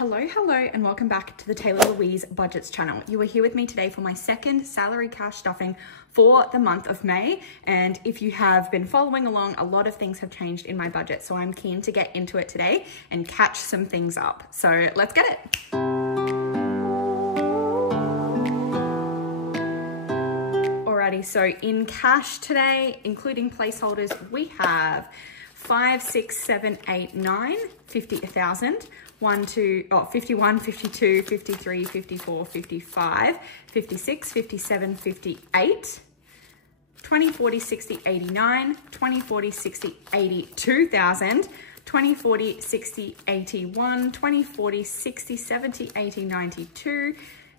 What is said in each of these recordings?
Hello, and welcome back to the Taylah Louise Budgets channel. You are here with me today for my second salary cash stuffing for the month of May. And if you have been following along, a lot of things have changed in my budget. So I'm keen to get into it today and catch some things up. So let's get it. Alrighty, so in cash today, including placeholders, we have 5, 6, 7, 8, 9, 50, 1,000, 51, 52, 53, 54, 55, 56, 57, 58, 20, 40, 60, 89, 20, 40, 60, 82,000, 20, 40, 60, 81, 20, 40, 60, 70, 80, 92,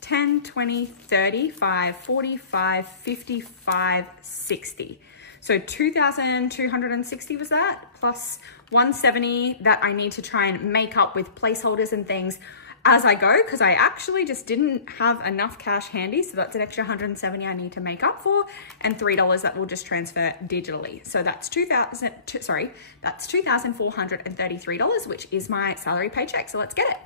10, 20, 35, 45, 55, 60. So 2,260 was that, plus 170 that I need to try and make up with placeholders and things as I go, because I actually just didn't have enough cash handy. So that's an extra 170 I need to make up for, and $3 that will just transfer digitally. So that's $2,433, which is my salary paycheck. So let's get it.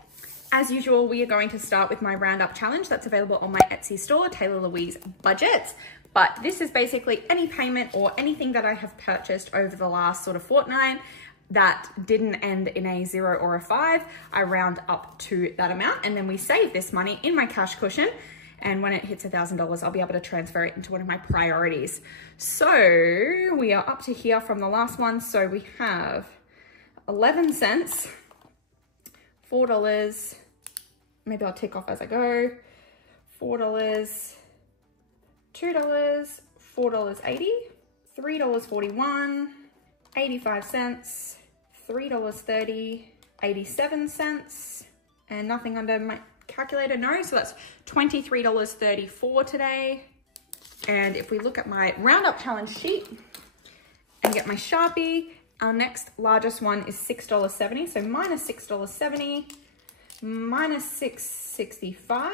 As usual, we are going to start with my roundup challenge that's available on my Etsy store, Taylah Louise Budgets. But this is basically any payment or anything that I have purchased over the last sort of fortnight that didn't end in a 0 or a 5. I round up to that amount, and then we save this money in my cash cushion. And when it hits $1,000, I'll be able to transfer it into one of my priorities. So we are up to here from the last one. So we have 11 cents, $4, maybe I'll tick off as I go, $4, $2, $4.80, $3.41, 85 cents, $3.30, 87 cents, and nothing under my calculator, no, so that's $23.34 today. And if we look at my roundup challenge sheet and get my Sharpie, our next largest one is $6.70, so minus $6.70, minus $6.65,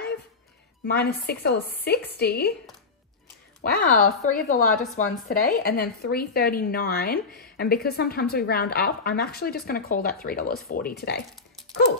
minus $6.60. Wow, 3 of the largest ones today, and then $3.39. And because sometimes we round up, I'm actually just gonna call that $3.40 today. Cool.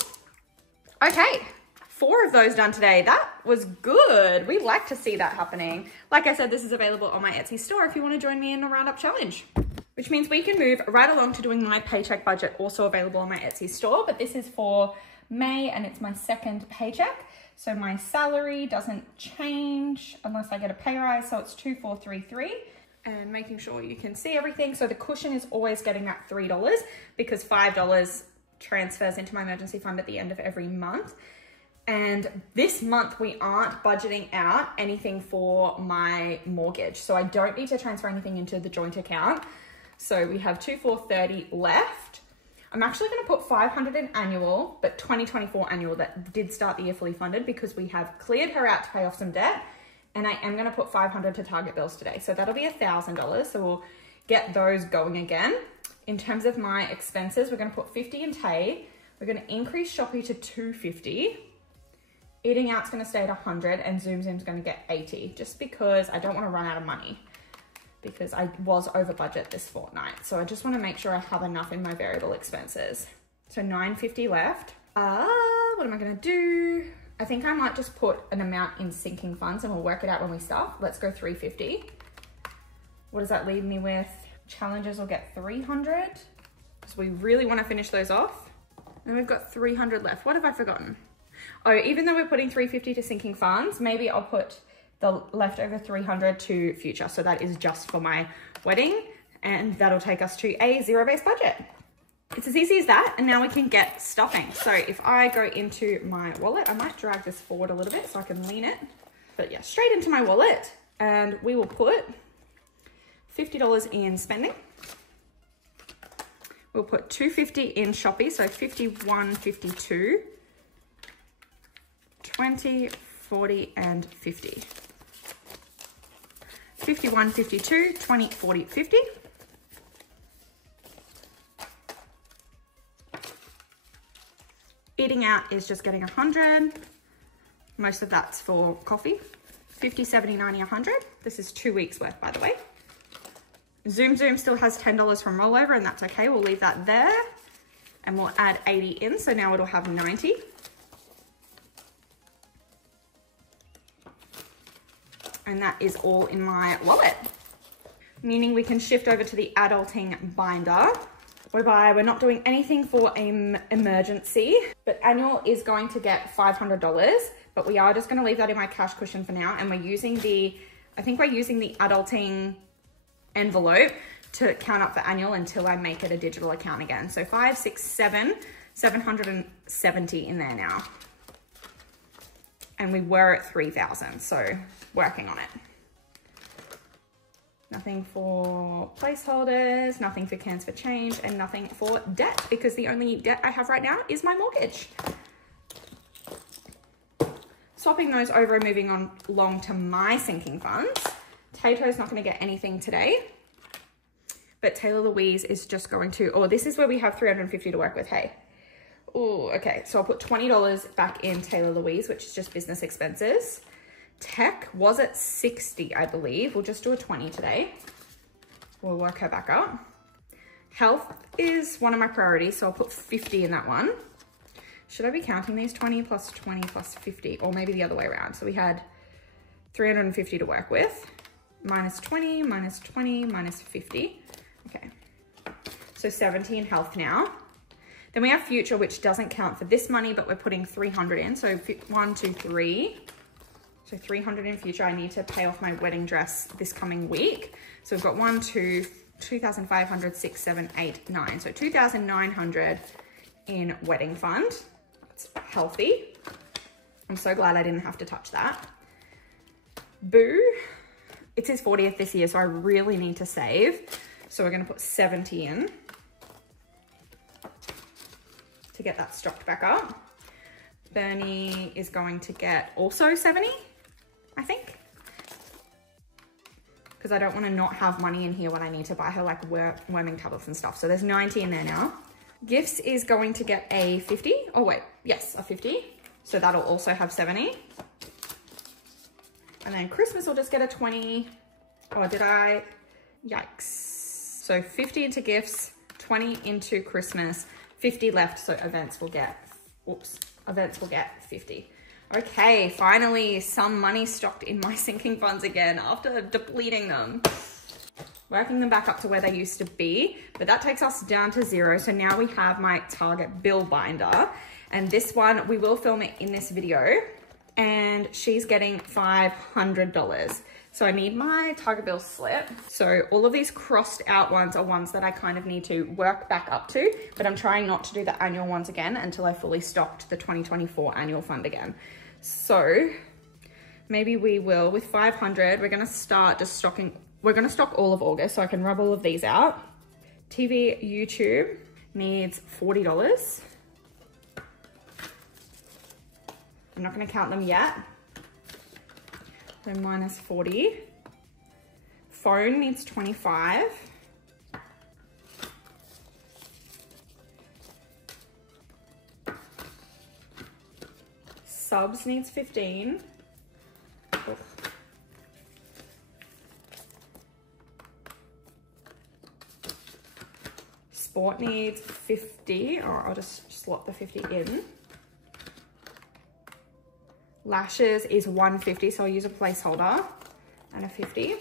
Okay, 4 of those done today. That was good. We like to see that happening. Like I said, this is available on my Etsy store if you wanna join me in a roundup challenge, which means we can move right along to doing my paycheck budget, also available on my Etsy store, but this is for May and it's my second paycheck. So my salary doesn't change unless I get a pay rise. So it's 2,433, and making sure you can see everything. So the cushion is always getting that $3 because $5 transfers into my emergency fund at the end of every month. And this month we aren't budgeting out anything for my mortgage. So I don't need to transfer anything into the joint account. So we have 2,430 left. I'm actually going to put 500 in annual, but 2024 annual that did start the year fully funded because we have cleared her out to pay off some debt. And I am going to put 500 to target bills today. So that'll be $1,000. So we'll get those going again. In terms of my expenses, we're going to put 50 in Tay. We're going to increase Shopee to 250. Eating out's going to stay at 100, and Zoom's going to get 80, just because I don't want to run out of money, because I was over budget this fortnight. So I just want to make sure I have enough in my variable expenses. So 950 left. What am I gonna do? I think I might just put an amount in sinking funds and we'll work it out when we start. Let's go 350. What does that leave me with? Challenges will get 300. So we really want to finish those off. And we've got 300 left. What have I forgotten? Oh, even though we're putting 350 to sinking funds, maybe I'll put the leftover 300 to future. So that is just for my wedding, and that'll take us to a zero-based budget. It's as easy as that, and now we can get stuffing. So if I go into my wallet, I might drag this forward a little bit so I can lean it. But yeah, straight into my wallet, and we will put $50 in spending. We'll put $250 in Shopee, so 51, 52, 20, 40, and 50. 51, 52, 20, 40, 50. Eating out is just getting 100. Most of that's for coffee. 50, 70, 90, 100. This is 2 weeks worth, by the way. Zoom still has $10 from rollover, and that's okay. We'll leave that there. and we'll add 80 in. So now it'll have 90. And that is all in my wallet. Meaning we can shift over to the adulting binder, whereby we're not doing anything for an emergency, but annual is going to get $500, but we are just gonna leave that in my cash cushion for now. And we're using I think we're using the adulting envelope to count up the annual until I make it a digital account again. So 5, 6, 7, 770 in there now. And we were at 3,000, so working on it. Nothing for placeholders, nothing for cans for change, and nothing for debt, because the only debt I have right now is my mortgage. Swapping those over and moving on along to my sinking funds. Tato's not going to get anything today, but Taylah Louise is just going to, oh, this is where we have $350 to work with, hey. Oh, okay, so I'll put $20 back in Taylah Louise, which is just business expenses. Tech was at 60, I believe. We'll just do a 20 today. We'll work her back up. Health is one of my priorities, so I'll put 50 in that one. Should I be counting these 20 plus 20 plus 50, or maybe the other way around? So we had 350 to work with, minus 20, minus 20, minus 50. Okay, so 70 in health now. Then we have future, which doesn't count for this money, but we're putting 300 in. So 1, 2, 3. So 300 in future. I need to pay off my wedding dress this coming week. So we've got 1, 2, 2,500, 6, 7, 8, 9. So 2,900 in wedding fund. That's healthy. I'm so glad I didn't have to touch that. Boo. It's his 40th this year, so I really need to save. So we're going to put 70 in to get that stocked back up. Bernie is going to get also 70, I think. Because I don't want to not have money in here when I need to buy her like worming tablets and stuff. So there's 90 in there now. Gifts is going to get a 50. Oh wait, yes, a 50. So that'll also have 70. And then Christmas will just get a 20. Oh, did I? Yikes. So 50 into gifts, 20 into Christmas, 50 left. So events will get, whoops, events will get 50. Okay, finally some money stocked in my sinking funds again after depleting them. Working them back up to where they used to be, but that takes us down to 0. So now we have my Target bill binder, and this one, we will film it in this video, and she's getting $500. So I need my Target bill slip. So all of these crossed out ones are ones that I kind of need to work back up to, but I'm trying not to do the annual ones again until I fully stocked the 2024 annual fund again. So maybe we will, with 500, we're gonna start just stocking. We're gonna stock all of August so I can rub all of these out. TV, YouTube needs $40. I'm not gonna count them yet. So minus 40. Phone needs 25. Subs needs 15. Oh. Sport needs 50, or I'll just slot the 50 in. Lashes is 150, so I'll use a placeholder and a 50.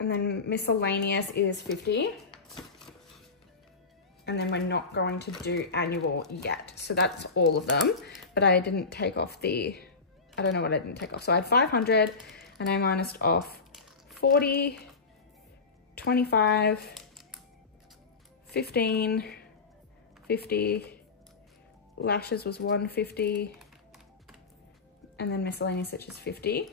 And then miscellaneous is 50. And then we're not going to do annual yet. So that's all of them, but I didn't take off the, I don't know what I didn't take off. So I had 500 and I minused off 40, 25, 15, 50, lashes was 150, and then miscellaneous, which is 50.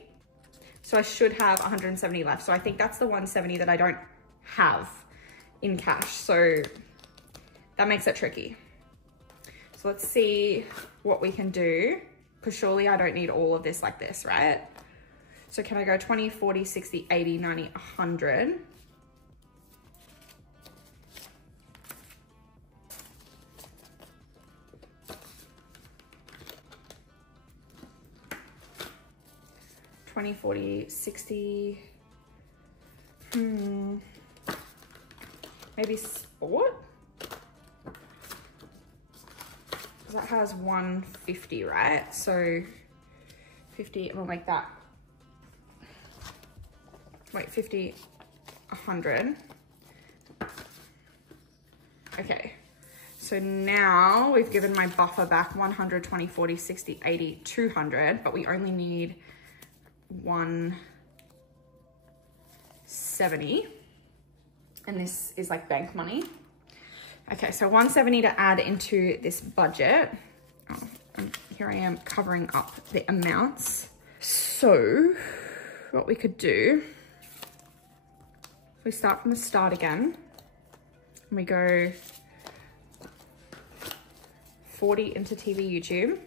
So I should have 170 left. So I think that's the 170 that I don't have in cash. So that makes it tricky. So let's see what we can do, because surely I don't need all of this like this, right? So can I go 20, 40, 60, 80, 90, 100? $20, $40, $60, maybe sport? Because that has $150, right? So 50, and we'll make that, wait, 50, 100. Okay, so now we've given my buffer back 100, 20, 40, 60, 80, 200, but we only need 170. And this is like bank money. Okay, so 170 to add into this budget. Oh, and here I am covering up the amounts. So what we could do, if we start from the start again, and we go 40 into TV YouTube.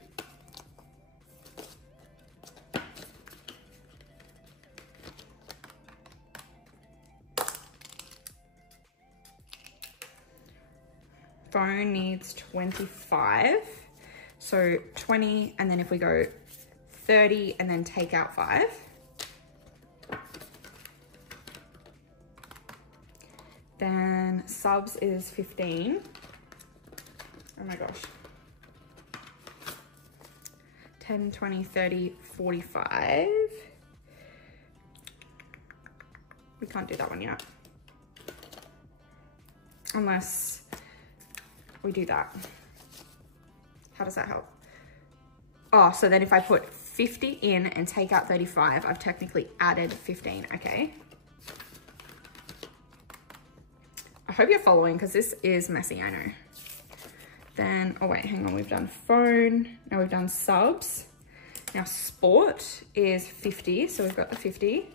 Phone needs 25. So 20, and then if we go 30 and then take out 5. Then subs is 15. Oh my gosh. 10, 20, 30, 45. We can't do that one yet. Unless we do that. How does that help? Oh, so then if I put 50 in and take out 35, I've technically added 15, okay. I hope you're following because this is messy, I know. Then, oh wait, hang on, we've done phone, now we've done subs. Now sport is 50, so we've got the 50.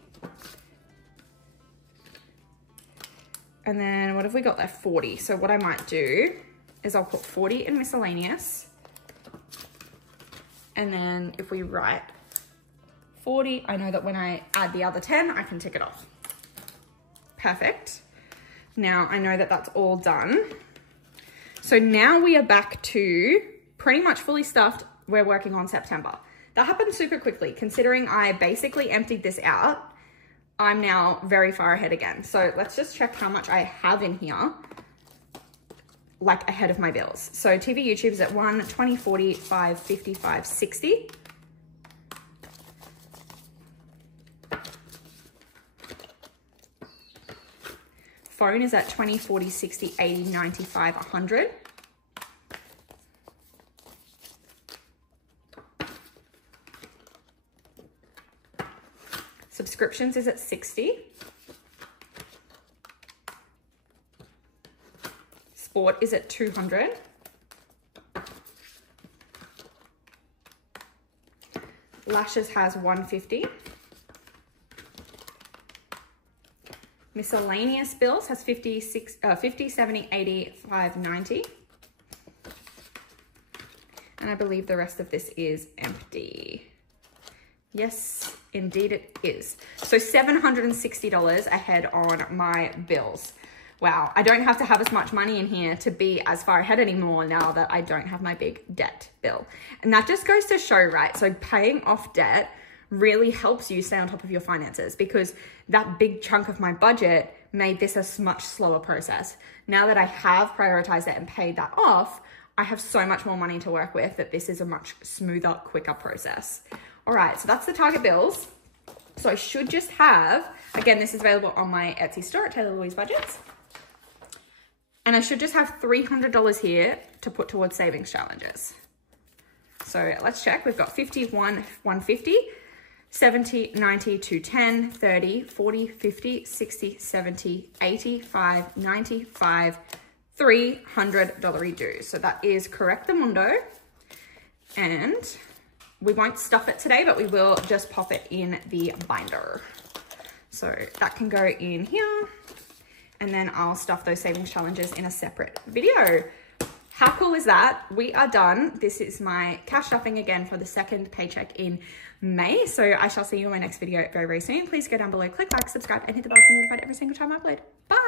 And then what have we got left? 40. So what I might do is I'll put 40 in miscellaneous. And then if we write 40, I know that when I add the other 10, I can tick it off. Perfect. Now I know that that's all done. So now we are back to pretty much fully stuffed. We're working on September. That happened super quickly considering I basically emptied this out. I'm now very far ahead again. So let's just check how much I have in here, like ahead of my bills. So TV YouTube is at 1, 20, 40, 5, 55, 60. Phone is at 20, 40, 60, 80, 95, 100. Subscriptions is at 60. Sport is at 200. Lashes has 150. Miscellaneous bills has 50, 70, 80, 5, 90. And I believe the rest of this is empty. Yes, indeed it is. So $760 ahead on my bills. Wow, I don't have to have as much money in here to be as far ahead anymore now that I don't have my big debt bill. And that just goes to show, right? So paying off debt really helps you stay on top of your finances because that big chunk of my budget made this a much slower process. Now that I have prioritized it and paid that off, I have so much more money to work with that this is a much smoother, quicker process. All right, so that's the target bills. So I should just have, again, this is available on my Etsy store at Taylah Louise Budgets. And I should just have $300 here to put towards savings challenges. So let's check. We've got 51, 150, 70, 90, 210, 30, 40, 50, 60, 70, 85, 95, $300 due. So that is correctamundo. And we won't stuff it today, but we will just pop it in the binder. So that can go in here. And then I'll stuff those savings challenges in a separate video. How cool is that? We are done. This is my cash stuffing again for the second paycheck in May. So I shall see you in my next video very, very soon. Please go down below, click like, subscribe, and hit the bell to be notified every single time I upload. Bye.